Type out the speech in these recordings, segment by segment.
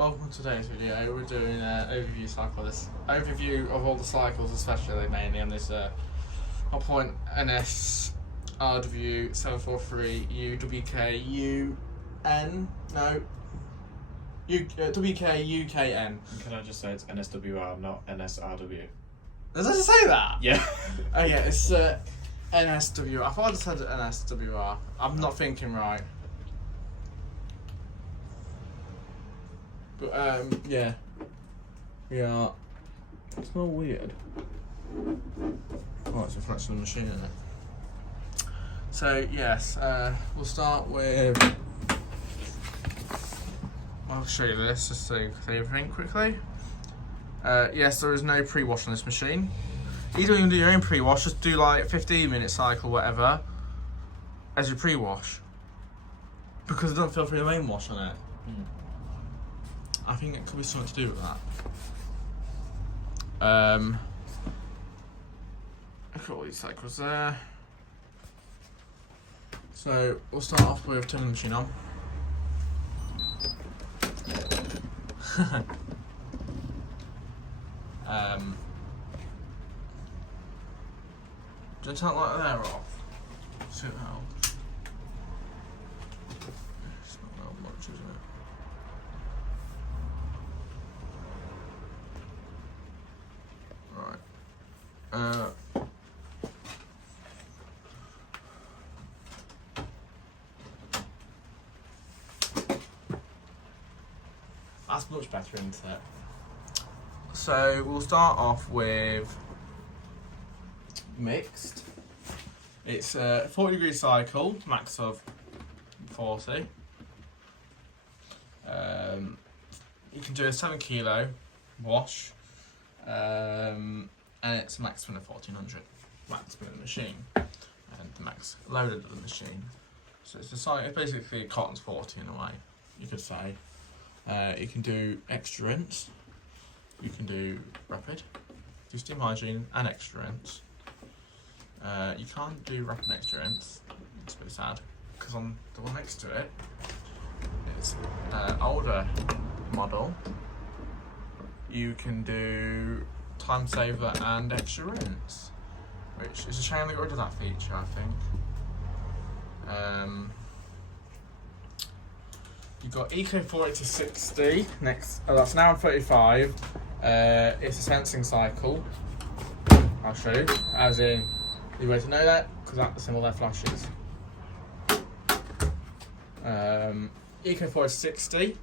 Welcome to today's video. We're doing an overview of all the cycles, especially mainly on this Hotpoint NSWR743 WKUKN. Can I just say it's NSWR, not NSRW? Does it say that? Yeah. Oh yeah, it's NSWR. I thought I said NSWR. I'm not thinking right. But yeah, we are. It's all weird. Oh, it's a reflection of the machine, isn't it? So yes, we'll start with. I'll show you this just so you can see everything quickly. Yes, there is no pre-wash on this machine. You don't even do your own pre-wash. Just do like 15-minute cycle, whatever, as your pre-wash, because it doesn't feel for your main wash on it. I think it could be something to do with that. Look at all these cycles there. So we'll start off with turning the machine on. Do you turn light there off? See it helps. It's not that much, is it? That's much better, isn't it? So we'll start off with mixed. It's a 40-degree cycle, max of 40. You can do a 7 kilo wash, and it's a maximum of 1400 maximum of the machine, and the max loaded of the machine. So it's it's basically a cotton 40 in a way, you could say. You can do extra rinse, you can do rapid, do steam hygiene and extra rinse. You can't do rapid and extra rinse, it's a bit sad, because on the one next to it, it's older model. You can do time saver and extra rinse, which is a shame they got rid of that feature, I think. You've got Eco 40 to 60 next. Oh, that's now 35. It's a sensing cycle. I'll show you. As in, the way to know that, because that's the symbol there flashes. Eco 40 to 60.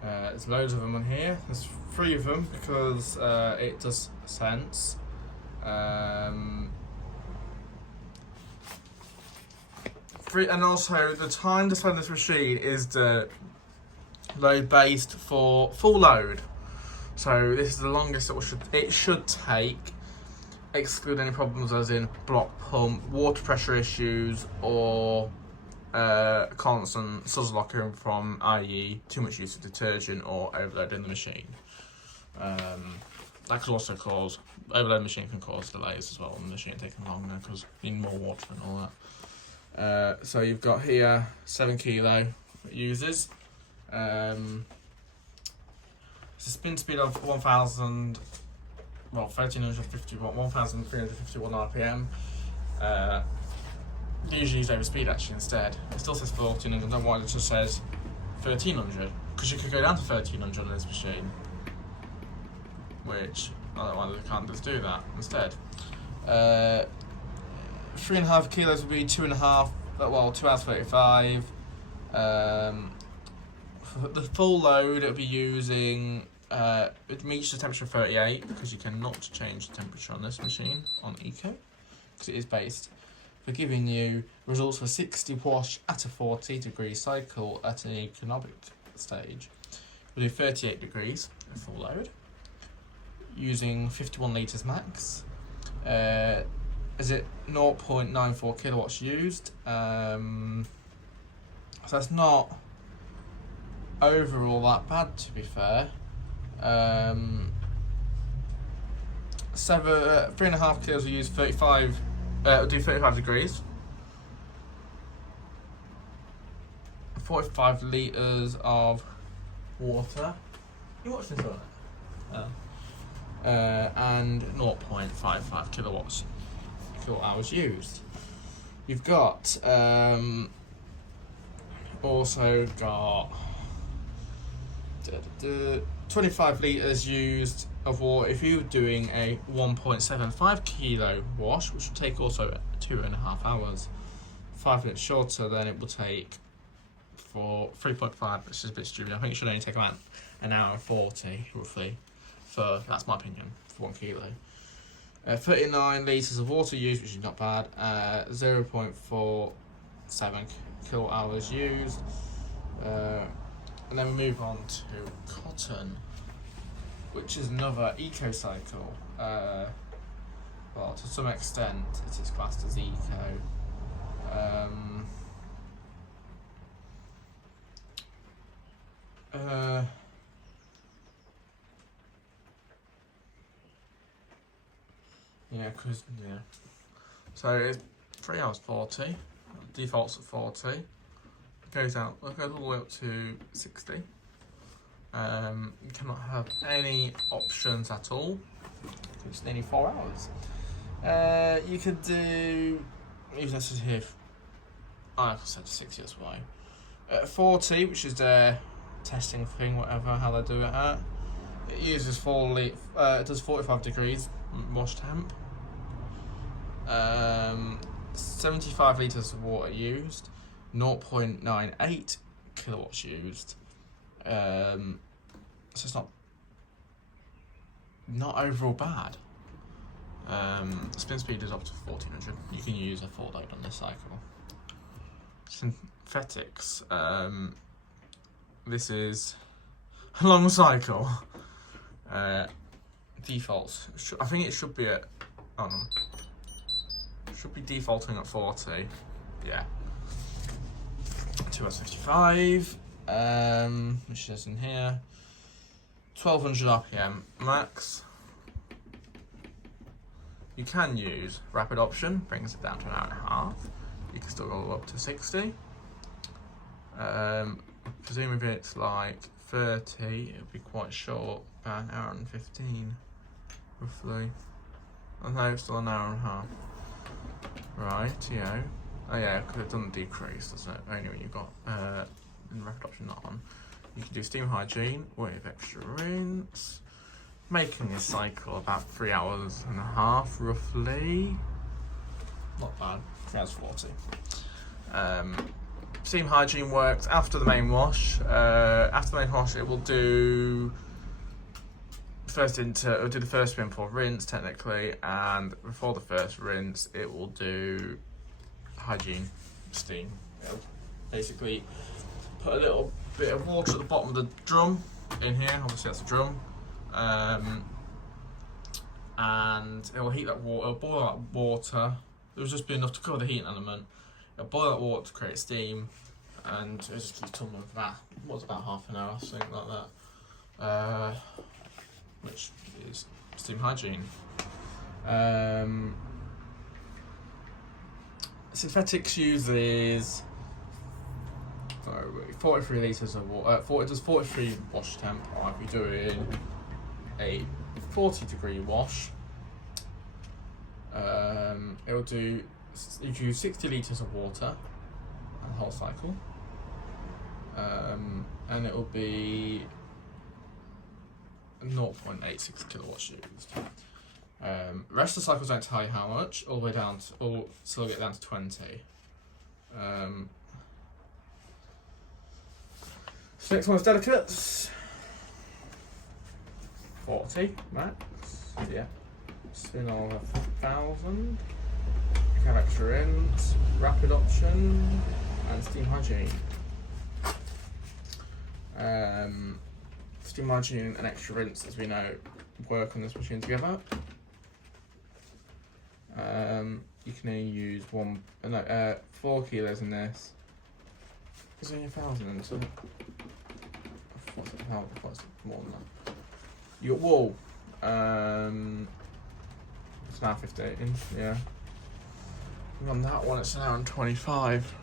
There's loads of them on here. There's 3 of them because it does sense. And also the time to spend this machine is the load based for full load. So this is the longest it should take, exclude any problems as in block pump, water pressure issues, or constant suds locking from, i.e. too much use of detergent or overloading the machine. That could also cause, overload the machine can cause delays as well, and the machine taking longer because you need more water and all that. So you've got here 7 kilo uses. It's a spin speed of 1351 RPM. They usually use over speed actually instead. It still says 1400, I don't know why it just says 1300, because you could go down to 1300 on this machine, which I don't know why they can't just do that instead. 3.5 kilos would be 2.5, well, 2 hours 35. For the full load, it would be using, it reaches the temperature of 38, because you cannot change the temperature on this machine, on Eco, because it is based, for giving you results for 60 wash at a 40-degree cycle at an economic stage. We'll do 38 degrees at full load, using 51 litres max. Is it 0.94 kilowatts used? So that's not overall that bad, to be fair. 3.5 kilos will use 35. It'll do 35 degrees. 45 litres of water. You watched this on it? Oh. And 0.55 kilowatt hours used. You've got also got 25 litres used of water if you're doing a 1.75 kilo wash, which will take also 2.5 hours. 5 minutes shorter, then it will take for 3.5, which is a bit stupid. I think it should only take about an hour and 40 roughly. That's my opinion, for 1 kilo. 39 litres of water used, which is not bad. 0.47 kilowatt hours used. And then we move on to cotton, which is another eco cycle. Well, to some extent, it is classed as eco. So it's 3 hours 40. Defaults at 40. Goes all the way up to 60. You cannot have any options at all. It's nearly 4 hours. You could do, even this is here. I said 60, that's why. 40, which is their testing thing, whatever, how they do it at. It uses it does 45 degrees wash temp. 75 litres of water used. 0.98 kilowatts used. So it's not overall bad. Spin speed is up to 1400. You can use a 4 load on this cycle. Synthetics. This is a long cycle. Defaults. I think it should be at. Should be defaulting at 40. Yeah. 2 hours 55. Which is in here. 1200 RPM max. You can use rapid option, brings it down to an hour and a half. You can still go up to 60. Presume if it's like 30, it'll be quite short, about an hour and 15, roughly. And now it's still an hour and a half. Right, yeah. Oh yeah, because it doesn't decrease, doesn't it? Only when you've got rapid option not on. You can do steam hygiene with extra rinse, making this cycle about 3 hours and a half, roughly. Not bad, 3 hours 40. Steam hygiene works after the main wash. After the main wash, it will do it'll do the first spin for rinse technically, and before the first rinse, it will do hygiene steam. It'll basically put a little bit of water at the bottom of the drum in here. Obviously, that's a drum, and it will heat that water. It'll boil that water. It will just be enough to cover the heating element. It'll boil that water to create steam, and it'll just keep tumbling for that. What's about half an hour, something like that. Which is steam hygiene. Synthetics uses 43 litres of water. It does 43 wash temp. I'll be doing a 40 degree wash. It'll do. You use 60 litres of water, the whole cycle, and it will be 0.86 kilowatts used. Rest of the cycles don't tell you how much, all the way down to, still get down to 20. So next one's delicates. 40 max. Yeah. Spin over 1,000. You can have extra rinse, rapid option, and steam hygiene. Steam hygiene and extra rinse, as we know, work on this machine together. You can only use 4 kilos in this. Is it only 1,000? So what's it? What's more than that? You got wool. It's now 15. Yeah. And on that one, it's an hour and 25.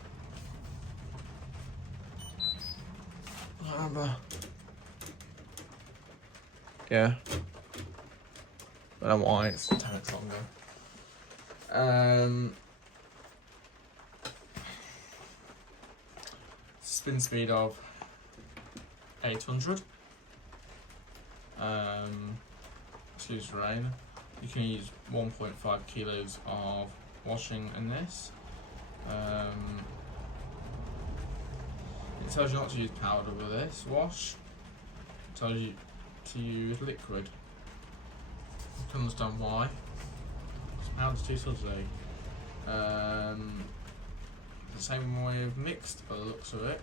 Yeah. But I'm why it's 10 minutes longer. Spin speed of 800. Excuse the rain. You can use 1.5 kilos of washing in this. It tells you not to use powder with this wash. It tells you to use liquid. You can understand why. Powder's too sudsy. The same way of mixed by the looks of it.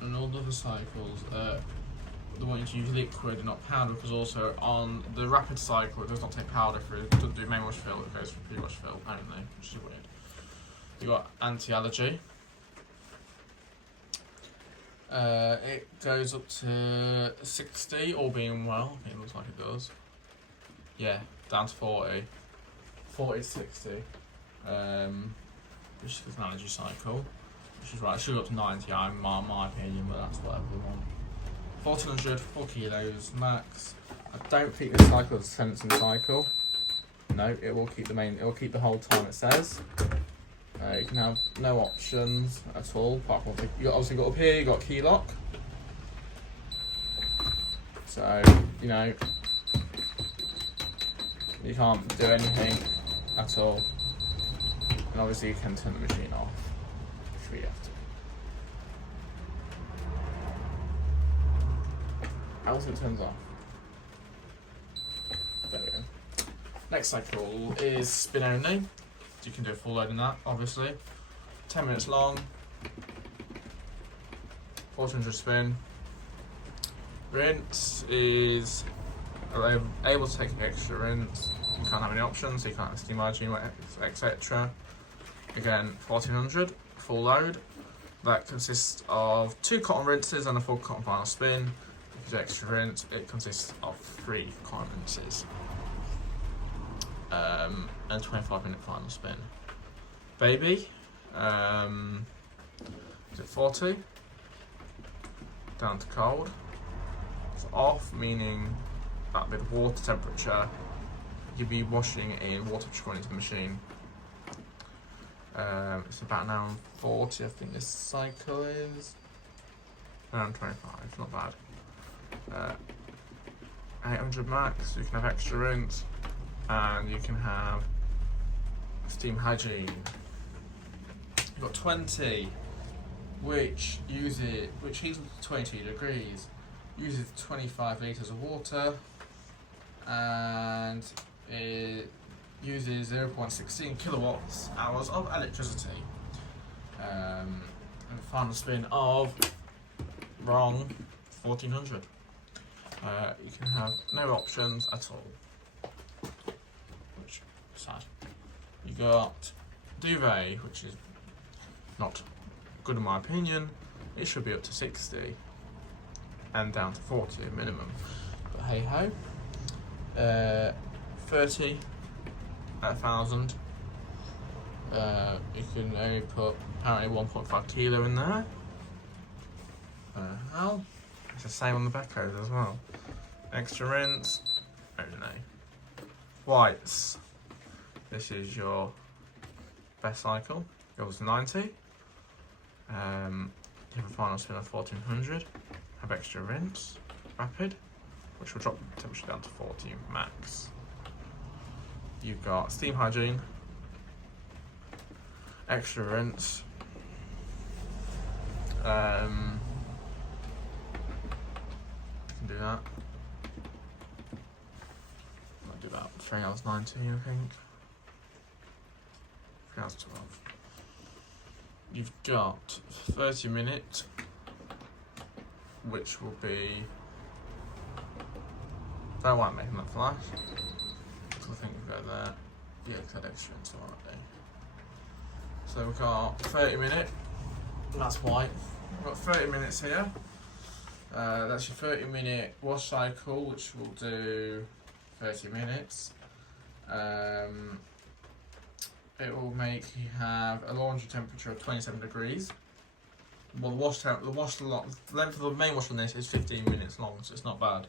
And all the other cycles, they want you to use liquid and not powder, because also on the rapid cycle it does not take powder through, it doesn't do main wash fill, it goes for pre-wash fill only, which is weird. You got anti-allergy. It goes up to 60, all being well. It looks like it does. Yeah, down to 40. 40 to 60. Which is an allergy cycle. Which is right, it should go up to 90, in my opinion, but that's whatever we want. 1400, 4 kilos max. I don't think this cycle is a sensing cycle. No, it will keep the whole time it says. You can have no options at all, apart from you obviously got up here, you got key lock. So, you know, you can't do anything at all. And obviously you can turn the machine off, if you have to. Else it turns off. There we go. Next cycle is spin only. You can do a full load in that, obviously. 10 minutes long. 400 spin. Rinse is able to take an extra rinse. You can't have any options, so you can't have steam hygiene, etc. Again, 1400, full load. That consists of 2 cotton rinses and a full cotton final spin. If you do extra rinse, it consists of 3 cotton rinses. And a 25-minute final spin. Baby, is it 40? Down to cold. It's off, meaning that bit of water temperature, you'll be washing in water which is going into the machine. It's about an hour and 40, I think this cycle is. Around 25, not bad. 800 max, you can have extra rinse. And you can have steam hygiene. You've got 20, which heats up to 22 degrees, uses 25 litres of water, and it uses 0.16 kilowatts hours of electricity. And final spin of 1400. You can have no options at all. Sad. You got duvet, which is not good in my opinion. It should be up to 60 and down to 40 minimum. But hey ho. 30 at 1,000. You can only put apparently 1.5 kilo in there. Hell, it's the same on the back code as well. Extra rinse. Oh no. Whites. This is your best cycle. Goes to 90. You have a final spin of 1400. Have extra rinse, rapid, which will drop the temperature down to 40 max. You've got steam hygiene, extra rinse. You can do that. Might do about 3 hours 19, I think. 3 hours 12. You've got 30 minutes, which will be. Don't want making that flash. So I think we've got there. Yeah, because I had extra rinse already. So we've got 30 minutes. That's white. We've got 30 minutes here. That's your 30-minute wash cycle, which will do 30 minutes. It will make you have a laundry temperature of 27 degrees. Well, the length of the main wash on this is 15 minutes long, so it's not bad.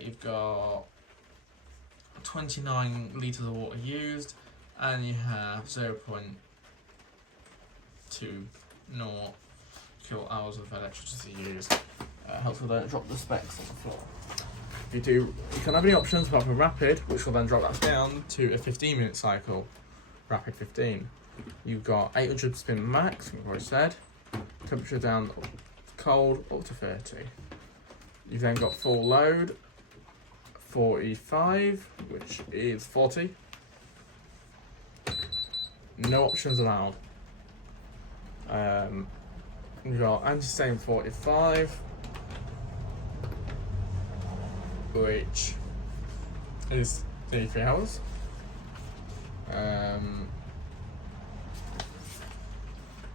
You've got 29 litres of water used, and you have 0.20 kWh of electricity used. Hopefully don't drop the specs on the floor. You can have any options apart from rapid, which will then drop that down to a 15-minute cycle, rapid 15. You've got 800 spin max, like I said, temperature down cold up to 30. You've then got full load, 45, which is 40. No options allowed. You've got anti-stain 45, which is 33 hours.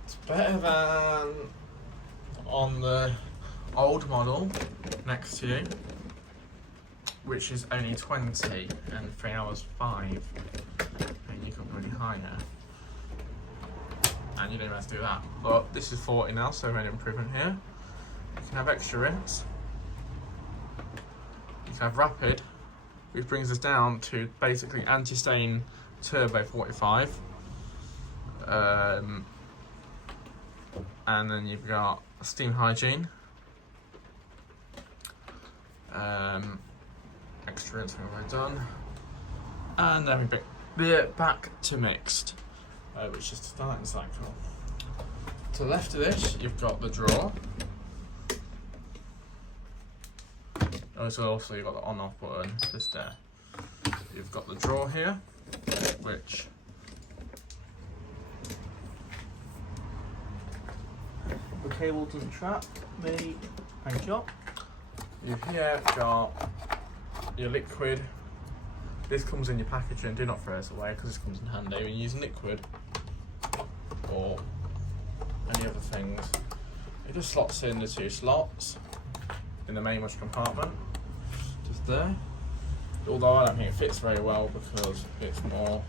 It's better than on the old model next to you, which is only 20 and 3 hours 5, and you can go really higher. And you don't even have to do that. But this is 40 now, so an improvement here. You can have extra rinse. You can have rapid, which brings us down to basically anti-stain turbo 45. And then you've got steam hygiene. Extra rinse when we're done. And then we bring it back to mixed, which is the starting cycle. To the left of this, you've got the drawer. So also you've got the on-off button just there. You've got the drawer here, which the cable doesn't trap me. Thank you. You've here got your liquid. This comes in your packaging. Do not throw this away because this comes in handy when you use liquid or any other things. It just slots in the 2 slots in the main wash compartment, just there. Although I don't think it fits very well because it's more.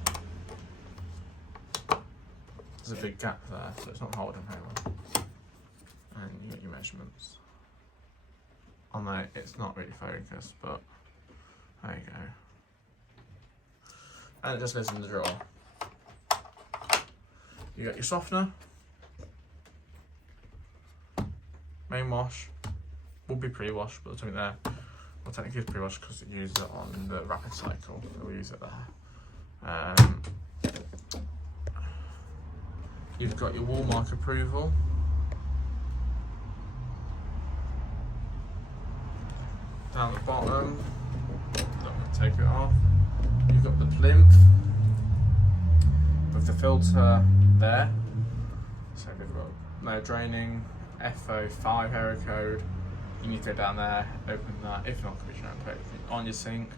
There's a big gap there, so it's not holding very well. And you get your measurements. On there, it's not really focused, but there you go. And it just goes in the drawer. You got your softener. Main wash will be pre-wash, but there's something there. Well, technically it's pre-wash because it uses it on the rapid cycle, so we'll use it there. You've got your wall mark approval. Down the bottom, I'm going to take it off. You've got the plinth with the filter there. So we've got no draining, FO5 error code. You need to go down there, open that. If not, can be shown put everything on your sink.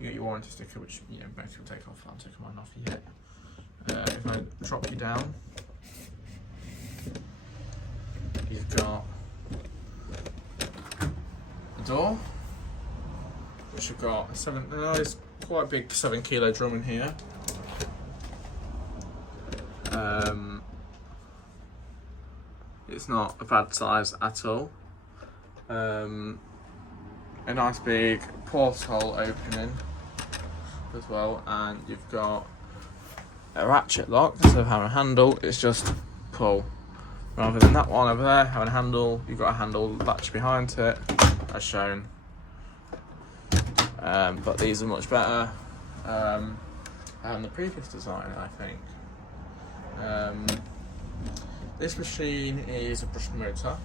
You get your warranty sticker, which most people take off. I'll take mine off yet. If I drop you down, you've got the door, which have got it's quite a big 7 kilo drum in here. It's not a bad size at all. A nice big porthole opening as well, and you've got a ratchet lock instead of having a handle. It's just pull. Rather than that one over there having a handle, you've got a handle latch behind it, as shown. But these are much better than the previous design, I think. This machine is a brush motor,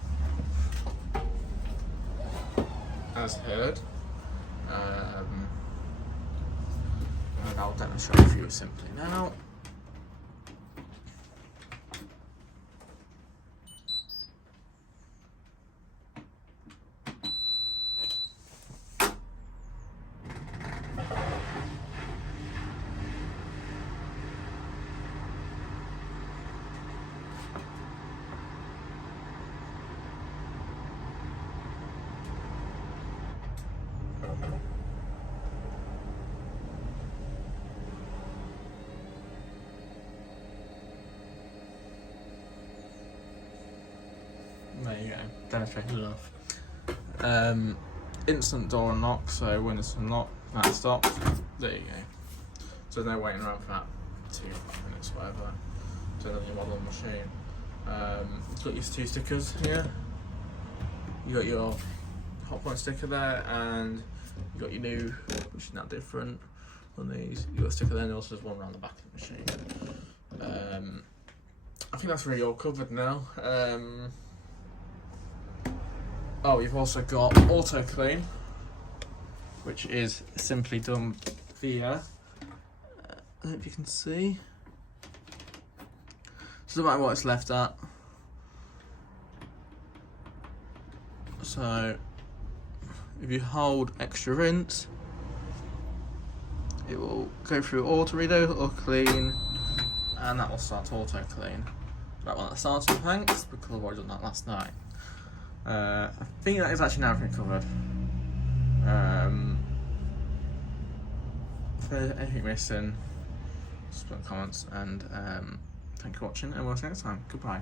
as heard. And I'll demonstrate for you simply now. demonstrated enough. Instant door unlock, so when it's unlocked, that stops. There you go. So there's no waiting around for that 2 minutes, whatever. So then you model on the machine. You've got your 2 stickers here. You got your Hotpoint sticker there, and you got your new, which is now different on these. You got a sticker there, and also there's one around the back of the machine. I think that's really all covered now. Oh, you've also got auto clean, which is simply done via. I hope you can see. So doesn't matter what it's left at. So if you hold extra rinse, it will go through auto reload or clean, and that will start auto clean. That one that started, thanks, because I've already done that last night. I think that is actually now everything covered. If there's anything missing, just put in comments, and thank you for watching, and we'll see you next time. Goodbye.